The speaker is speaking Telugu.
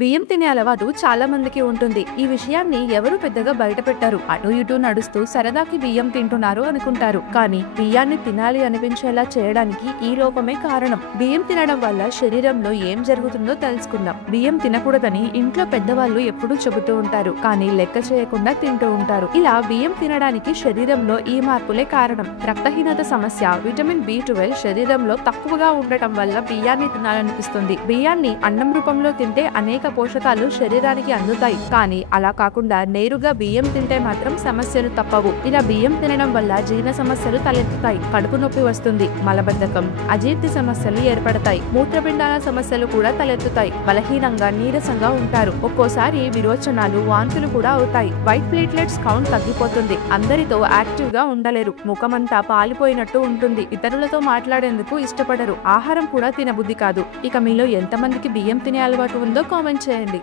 బియ్యం తినే అలవాటు చాలా మందికి ఉంటుంది. ఈ విషయాన్ని ఎవరు పెద్దగా బయట పెట్టారు. అటు ఇటు నడుస్తూ సరదాకి బియ్యం తింటున్నారు అనుకుంటారు. కానీ బియ్యాన్ని తినాలి అనిపించేలా చేయడానికి ఈ లోపమే కారణం. బియ్యం తినడం వల్ల శరీరంలో ఏం జరుగుతుందో తెలుసుకుందాం. బియ్యం తినకూడదని ఇంట్లో పెద్దవాళ్ళు ఎప్పుడూ చెబుతూ ఉంటారు. కానీ లెక్క చేయకుండా తింటూ ఉంటారు. ఇలా బియ్యం తినడానికి శరీరంలో ఈ మార్పులే కారణం. రక్తహీనత సమస్య, విటమిన్ B12 శరీరంలో తక్కువగా ఉండటం వల్ల బియ్యాన్ని తినాలనిపిస్తుంది. బియ్యాన్ని అన్నం రూపంలో తింటే అనేక పోషకాలు శరీరానికి అందుతాయి. కానీ అలా కాకుండా నేరుగా బియ్యం తింటే మాత్రం సమస్యలు తప్పవు. ఇలా బియ్యం తినడం వల్ల జీర్ణ సమస్యలు తలెత్తుతాయి. కడుపు నొప్పి వస్తుంది. మలబద్ధకం, అజీర్తి సమస్యలు ఏర్పడతాయి. మూత్రపిండాల సమస్యలు కూడా తలెత్తుతాయి. బలహీనంగా, నీరసంగా ఉంటారు. ఒక్కోసారి విరోచనాలు, వాంతులు కూడా అవుతాయి. వైట్ ప్లేట్లెట్స్ కౌంట్ తగ్గిపోతుంది. అందరితో యాక్టివ్ గా ఉండలేరు. ముఖమంతా పాలిపోయినట్టు ఉంటుంది. ఇతరులతో మాట్లాడేందుకు ఇష్టపడరు. ఆహారం కూడా తినబుద్ధి కాదు. ఇక మీలో ఎంతమందికి బియ్యం తినే అలవాటు ఉందో కామెంట్ చేయండి.